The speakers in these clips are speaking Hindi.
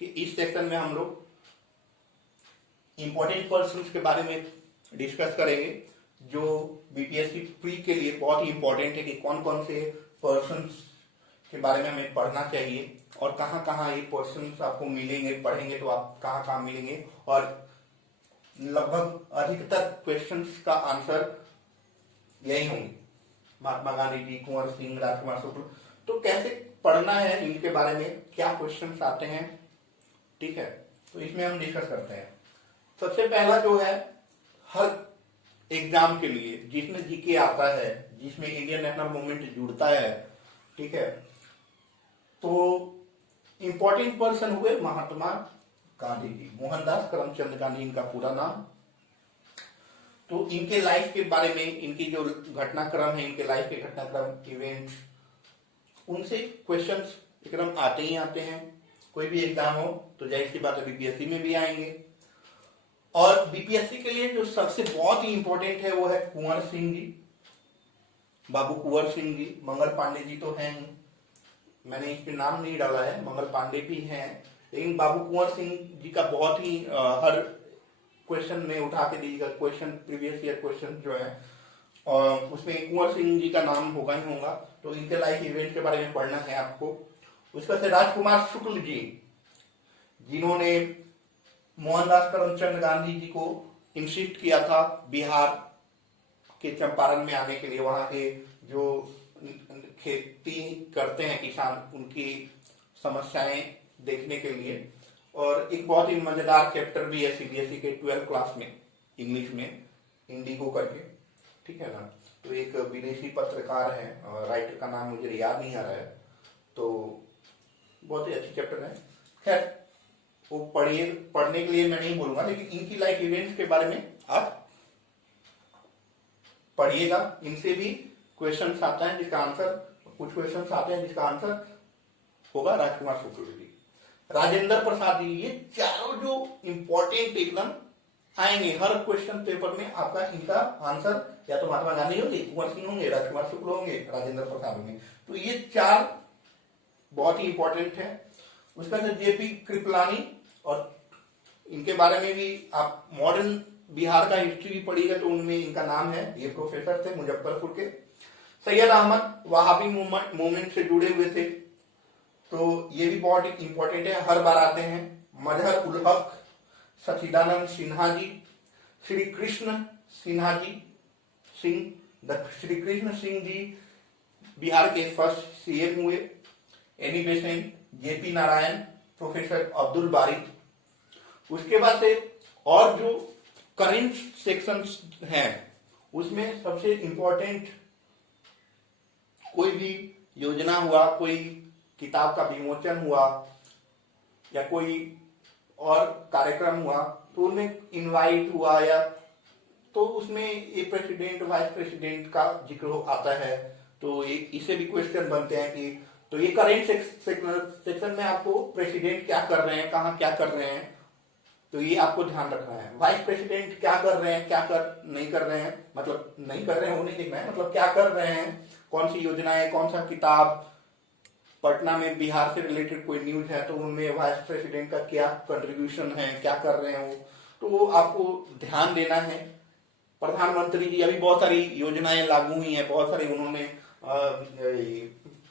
कि इस सेक्शन में हम लोग इंपॉर्टेंट पर्सन्स के बारे में डिस्कस करेंगे जो बीपीएससी प्री के लिए बहुत ही इंपॉर्टेंट है कि कौन कौन से पर्सन्स के बारे में हमें पढ़ना चाहिए और कहाँ कहाँ ये पर्सन्स आपको मिलेंगे, पढ़ेंगे तो आप कहाँ कहाँ मिलेंगे और लगभग अधिकतर क्वेश्चंस का आंसर यही होंगे, महात्मा गांधी जी, कुंवर सिंह, राजकुमार शुक्ल। तो कैसे पढ़ना है इनके बारे में, क्या क्वेश्चंस आते हैं, ठीक है, तो इसमें हम डिस्कस करते हैं। सबसे पहला जो है, हर एग्जाम के लिए जिसमें जीके आता है, जिसमें इंडियन नेशनल मूवमेंट जुड़ता है, ठीक है, तो इंपॉर्टेंट पर्सन हुए महात्मा गांधी जी, मोहनदास करमचंद गांधी इनका पूरा नाम। तो इनके लाइफ के बारे में, इनकी जो घटनाक्रम है, इनके लाइफ के घटनाक्रम, इवेंट्स, उनसे क्वेश्चंस एकदम आते ही आते हैं। कोई भी एग्जाम हो तो जाहिर सी बात है बीपीएससी में भी आएंगे। और बीपीएससी के लिए जो सबसे बहुत ही इंपॉर्टेंट है वो है कुंवर सिंह जी, बाबू कुंवर सिंह जी। मंगल पांडे जी तो हैं ही, मैंने इस पे नाम नहीं डाला है, मंगल पांडे भी हैं, लेकिन बाबू कुंवर सिंह जी का बहुत ही हर क्वेश्चन में उठा के दीजिएगा, क्वेश्चन प्रीवियस ईयर क्वेश्चन जो है और उसमें कुंवर सिंह जी का नाम होगा ही होगा। तो इनके लाइफ इवेंट के बारे में पढ़ना है आपको। उसके बाद राजकुमार शुक्ल जी, जिन्होंने मोहनदास करमचंद गांधी जी को इंसिस्ट किया था बिहार के चंपारण में आने के लिए, वहां के जो खेती करते हैं किसान, उनकी समस्याएं देखने के लिए। और एक बहुत ही मजेदार चैप्टर भी है सीबीएसई के 12th क्लास में, इंग्लिश में, इंडिगो करके, ठीक है ना। तो एक विदेशी पत्रकार है, राइटर का नाम मुझे याद नहीं आ रहा है, तो बहुत ही अच्छी चैप्टर है। खैर वो पढ़िए, पढ़ने के लिए मैं नहीं बोलूंगा, लेकिन इनकी लाइफ इवेंट्स के बारे में आप पढ़िएगा। इनसे भी क्वेश्चन आता है जिसका आंसर, कुछ क्वेश्चन आते हैं जिसका आंसर होगा राजकुमार शुक्ल जी, राजेंद्र प्रसाद जी। ये चारों जो इंपॉर्टेंट एकदम आएंगे हर क्वेश्चन पेपर में, आपका इनका आंसर या तो महात्मा गांधी होंगे, कुंवर सिंह होंगे, राजकुमार शुक्ल होंगे, राजेंद्र प्रसाद होंगे। तो ये चार बहुत ही इंपॉर्टेंट है। उसका जेपी कृपलानी, और इनके बारे में भी आप मॉडर्न बिहार का हिस्ट्री भी पढ़िएगा तो उनमें इनका नाम है, ये प्रोफेसर थे मुजफ्फरपुर के। सैयद अहमद वहाबी मूवमेंट से जुड़े हुए थे, तो ये भी बहुत इंपॉर्टेंट है, हर बार आते हैं। मजहर उल हक सचिदानंद सिन्हा जी, श्री कृष्ण सिन्हा जी सिंह, श्री कृष्ण सिंह जी बिहार के फर्स्ट सीएम हुए। Annie Besant, JP Narayan, professor Abdul बारी। उसके बाद से और जो करेंट सेक्शंस हैं उसमें सबसे इंपॉर्टेंट, कोई भी योजना हुआ, कोई किताब का विमोचन हुआ या कोई और कार्यक्रम हुआ, तो उनमें इनवाइट हुआ या तो उसमें ये प्रेसिडेंट, वाइस प्रेसिडेंट का जिक्र आता है, तो ये इससे भी क्वेश्चन बनते हैं कि तो ये करेंट सेक्शन में आपको प्रेसिडेंट क्या कर रहे हैं, कहाँ क्या कर रहे हैं, तो ये आपको ध्यान रखना है। वाइस प्रेसिडेंट क्या कर रहे हैं, क्या कर नहीं कर रहे हैं, मतलब नहीं कर रहे हैं वो नहीं देखना है, मतलब क्या कर रहे हैं, कौन सी योजनाएं, कौन सा किताब, पटना में बिहार से रिलेटेड कोई न्यूज है तो उनमें वाइस प्रेसिडेंट का क्या कंट्रीब्यूशन है, क्या कर रहे हैं वो, तो वो आपको ध्यान देना है। प्रधानमंत्री जी अभी बहुत सारी योजनाएं लागू हुई हैं, बहुत सारी उन्होंने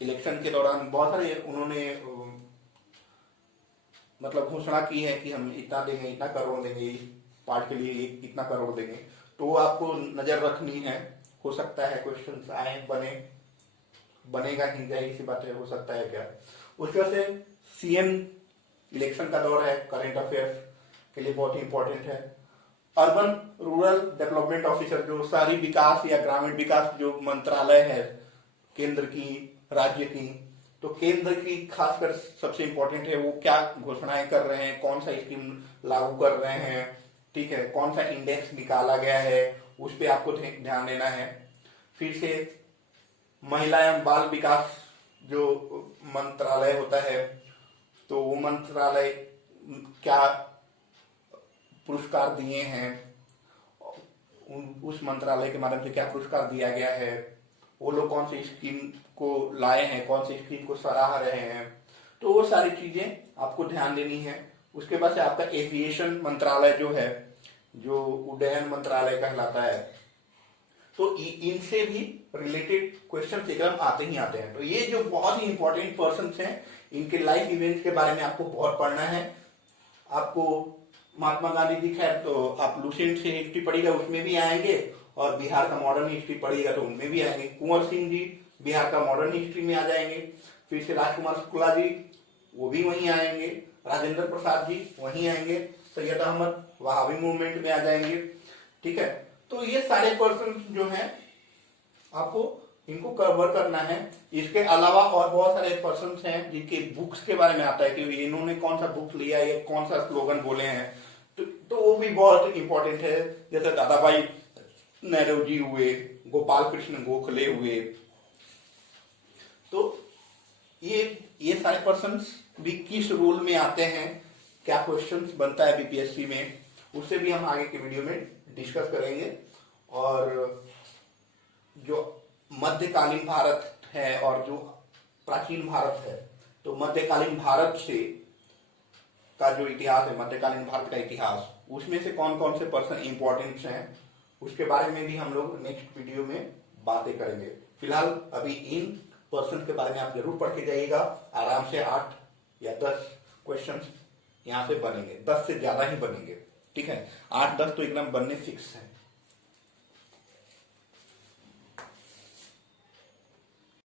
इलेक्शन के दौरान बहुत सारे उन्होंने मतलब घोषणा की है कि हम इतना देंगे, इतना करोड़ देंगे, इस पार्ट के लिए इतना करोड़ देंगे, तो आपको नजर रखनी है। हो सकता है क्वेश्चन आए, बनेगा ही, जाहिर सी बात है, हो सकता है क्या। उसके बाद से सीएम इलेक्शन का दौर है, करंट अफेयर्स के लिए बहुत ही इंपॉर्टेंट है। अर्बन रूरल डेवलपमेंट ऑफिसर, जो शहरी विकास या ग्रामीण विकास जो मंत्रालय है केंद्र की, राज्य की, तो केंद्र की खासकर सबसे इंपॉर्टेंट है, वो क्या घोषणाएं कर रहे हैं, कौन सा स्कीम लागू कर रहे हैं, ठीक है, कौन सा इंडेक्स निकाला गया है, उस पर आपको ध्यान देना है। फिर से महिला एवं बाल विकास जो मंत्रालय होता है, तो वो मंत्रालय क्या पुरस्कार दिए हैं, उस मंत्रालय के माध्यम से क्या पुरस्कार दिया गया है, वो लोग कौन सी स्कीम को लाए हैं, कौन सी स्कीम को सराह रहे हैं, तो वो सारी चीजें आपको ध्यान देनी है। उसके बाद से आपका एविएशन मंत्रालय जो है, जो उड्डयन मंत्रालय कहलाता है, तो इनसे भी रिलेटेड क्वेश्चन एकदम आते ही आते हैं। तो ये जो बहुत ही इंपॉर्टेंट पर्सन हैं, इनके लाइफ इवेंट्स के बारे में आपको बहुत पढ़ना है। आपको महात्मा गांधी जी, खैर तो आप लुसेंट से हिस्ट्री पढ़िएगा उसमें भी आएंगे, और बिहार का मॉडर्न हिस्ट्री पढ़िएगा तो उनमें भी आएंगे। कुंवर सिंह जी बिहार का मॉडर्न हिस्ट्री में आ जाएंगे। फिर से राजकुमार शुक्ला जी, वो भी वहीं आएंगे। राजेंद्र प्रसाद जी वहीं आएंगे। सैयद अहमद वहाबी मूवमेंट में आ जाएंगे। ठीक है, तो ये सारे पर्सन जो हैं आपको इनको कवर करना है। इसके अलावा और बहुत सारे पर्सन हैं जिनके बुक्स के बारे में आता है कि इन्होंने कौन सा बुक लिया है, कौन सा स्लोगन बोले हैं, तो वो भी बहुत इंपॉर्टेंट है। जैसे दादा भाई नौरोजी हुए, गोपाल कृष्ण गोखले हुए, तो ये सारे पर्सन भी किस रोल में आते हैं, क्या क्वेश्चंस बनता है बीपीएससी में, उससे भी हम आगे के वीडियो में डिस्कस करेंगे। और जो मध्यकालीन भारत है और जो प्राचीन भारत है, तो मध्यकालीन भारत से का जो इतिहास है, मध्यकालीन भारत का इतिहास, उसमें से कौन कौन से पर्सन इंपॉर्टेंट हैं, उसके बारे में भी हम लोग नेक्स्ट वीडियो में बातें करेंगे। फिलहाल अभी इन पर्सन के बारे में आप जरूर पढ़ के जाइएगा। आराम से 8 या 10 क्वेश्चन यहाँ से बनेंगे, 10 से ज्यादा ही बनेंगे। ठीक है, 8-10 तो एकदम बनने फिक्स है।